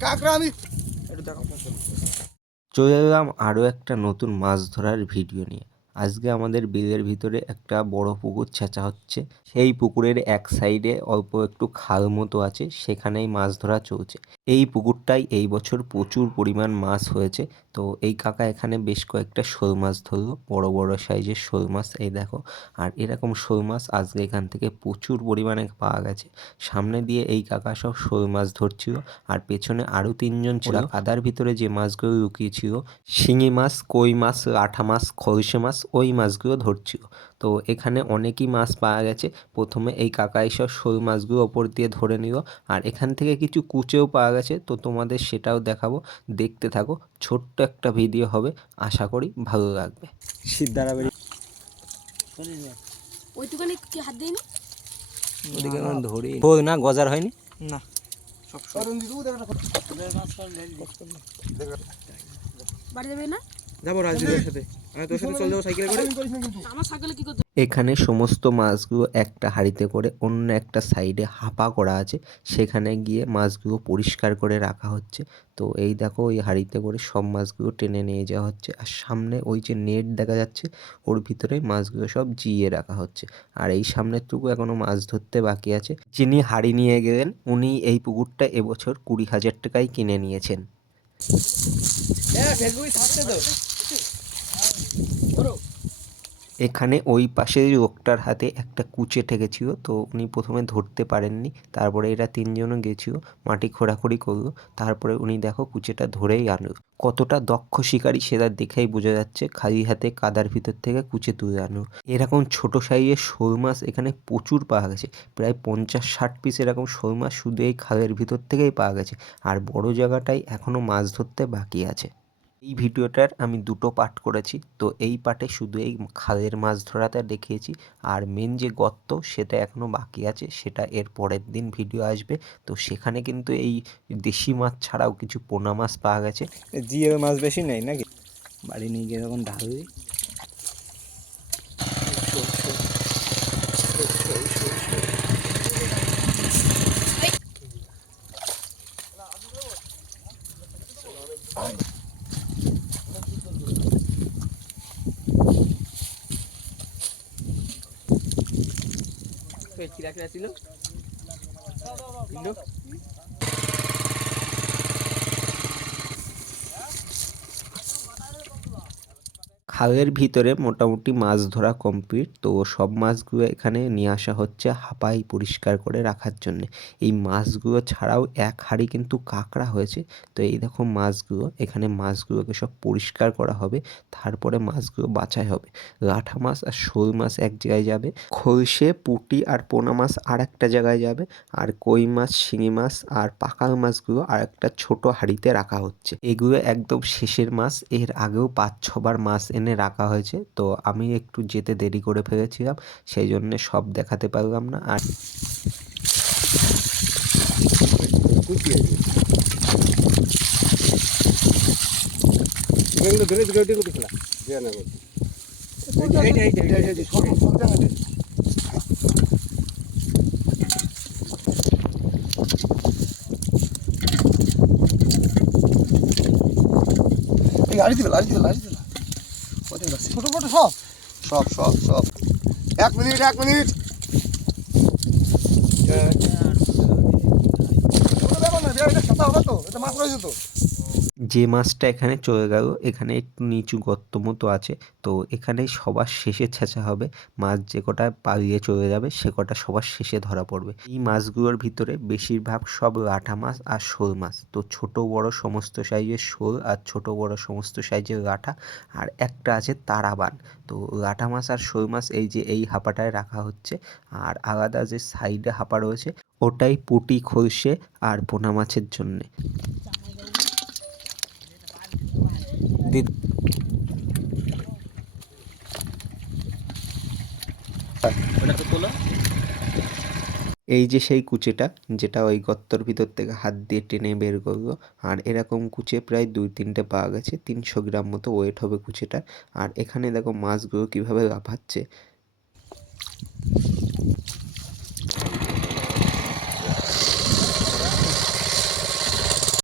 কাঁকড়া আমি চলে এলাম আরও একটা নতুন মাছ ধরার ভিডিও নিয়ে। আজকে আমাদের বিলের ভিতরে একটা বড় পুকুর ছেঁচা হচ্ছে। সেই পুকুরের এক সাইডে অল্প একটু খাল মতো আছে সেখানেই মাছ ধরা চলছে। এই পুকুরটাই এই বছর প্রচুর পরিমাণ মাছ হয়েছে। তো এই কাকা এখানে বেশ কয়েকটা শোল মাছ ধরলো বড় বড় সাইজের শোল মাছ এই দেখো। আর এরকম শোল মাছ আজকে এখান থেকে প্রচুর পরিমাণে পাওয়া গেছে। সামনে দিয়ে এই কাকা সব শোল মাছ ধরছিল আর পেছনে আরও তিনজন ছিল। কাদার ভিতরে যে মাছগুলো লুকিয়েছিল শিঙি মাছ কই মাছ লাঠা মাছ খলসে মাছ ওই মাছগুলো ধরছিল। তো এখানে অনেকই মাছ পাওয়া গেছে। প্রথমে এই কাকা এইসব শোল মাছগুলো ওপর দিয়ে ধরে নিল। আর এখান থেকে কিছু কুচেও পাওয়া গেছে। তো তোমাদের সেটাও দেখাবো। দেখতে থাকো। ছোট্ট একটা ভিডিও হবে। আশা করি ভালো লাগবে। সিদ্ধারা ওইটুখানি কি হাত দিইনি ওদিকে ধরি না। গজার হয়নি? না সব বাড়ি যাবে না? যাব রাজদীপের সাথে। আমি তোর সাথে চলে যাব সাইকেলে করে। আমার সাইকেলে কি করতে এখানে সমস্ত মাছগুলো একটা হাঁড়িতে করে অন্য একটা সাইডে হাপা করা আছে। সেখানে গিয়ে মাছগুলো পরিষ্কার করে রাখা হচ্ছে। তো এই দেখো ওই হাঁড়িতে করে সব মাছগুলো টেনে নিয়ে যাওয়া হচ্ছে। আর সামনে ওই যে নেট দেখা যাচ্ছে ওর ভিতরে মাছগুলো সব জিয়ে রাখা হচ্ছে। আর এই সামনের টুকু এখনও মাছ ধরতে বাকি আছে। যিনি হাঁড়ি নিয়ে গেলেন উনি এই পুকুরটা এবছর কুড়ি হাজার টাকায় কিনে নিয়েছেন। ফেসবুকে থাকছে তো। এখানে ওই পাশে লোকটার হাতে একটা কুচে ঠেকেছিল, তো উনি প্রথমে ধরতে পারেননি, তারপরে এরা তিনজনও গেছিল, মাটি খোঁড়াখুড়ি করল, তারপরে উনি দেখো কুচেটা ধরেই আনলো। কতটা দক্ষ শিকারী সেটা দেখেই বোঝা যাচ্ছে, খালি হাতে কাদার ভিতর থেকে কুচে তুলে আনলো। এরকম ছোট সাইজের শোল মাছ এখানে প্রচুর পাওয়া গেছে, প্রায় পঞ্চাশ ষাট পিস এরকম শোল মাছ শুধু এই খালের ভিতর থেকেই পাওয়া গেছে, আর বড় জায়গাটাই এখনও মাছ ধরতে বাকি আছে। এই ভিডিওটার আমি দুটো পার্ট করেছি। তো এই পার্টে শুধু এই খালের মাছ ধরাতে দেখিয়েছি আর মেন যে গর্ত সেটা এখনও বাকি আছে, সেটা এর পরের দিন ভিডিও আসবে। তো সেখানে কিন্তু এই দেশি মাছ ছাড়াও কিছু পোনা মাছ পাওয়া গেছে। জিয়ে মাছ বেশি নেই নাকি? বাড়ি নিয়ে গিয়ে যখন ঢালবি কিরা কিরা ছিল। খালের ভিতরে মোটামুটি মাছ ধরা কমপ্লিট তো সব মাছগুলো এখানে নিয়ে আসা হচ্ছে হাপাই পরিষ্কার করে রাখার জন্য। এই মাছগুলো ছাড়াও এক হাঁড়ি কিন্তু কাঁকড়া হয়েছে, তো এই দেখো মাছগুলো, এখানে মাছগুলোকে সব পরিষ্কার করা হবে, তারপরে মাছগুলো বাছাই হবে। লাঠা মাছ আর শোল মাছ এক জায়গায় যাবে, খলসে পুঁটি আর পোনা মাছ আর একটা জায়গায় যাবে, আর কই মাছ, শিঙি মাছ আর পাকাল মাছগুলো আর একটা ছোট হাঁড়িতে রাখা হচ্ছে। এগুলো একদম শেষের মাছ, এর আগেও পাঁচ ছবার মাছ এনে রাখা হয়েছে। তো আমি একটু যেতে দেরি করে ফেলেছিলাম, সেই জন্য সব দেখাতে পারলাম না। আর এগুলো ধরে ধরে ছোট ছোট সব? সব সব সব। এক মিনিট এক মিনিট। ব্যাপার না এটা খেতে হবে তো এটা মাছ রয়েছে তো। যে মাছটা এখানে চলে গেল, এখানে একটু নিচু গর্ত মতো আছে। তো এখানে সবার শেষে ছেঁচা হবে। মাছ যে কটা পালিয়ে চলে যাবে, সে কটা সবার শেষে ধরা পড়বে। এই মাছগুলোর ভিতরে বেশিরভাগ সব লাঠা মাছ আর শোল মাছ। তো ছোট, বড় সমস্ত সাইজের শোল আর ছোট, বড় সমস্ত সাইজের লাঠা আর একটা আছে তারাবান তো লাঠা মাছ আর শোল মাছ এই যে এই হাঁপাটায় রাখা হচ্ছে আর আলাদা যে সাইডে হাঁপা রয়েছে, ওটাই পুটি খলসে আর পোনা মাছের জন্যে ওটা তো তোলো এই যে সেই কুচেটা যেটা ওই গর্তর ভিতর থেকে হাত দিয়ে টেনে বের করল আর এরকম কুচে প্রায় দুই তিনটে পাওয়া গেছে তিনশো গ্রাম মতো ওয়েট হবে কুচেটা আর এখানে দেখো মাছগুলো কীভাবে লাফাচ্ছে।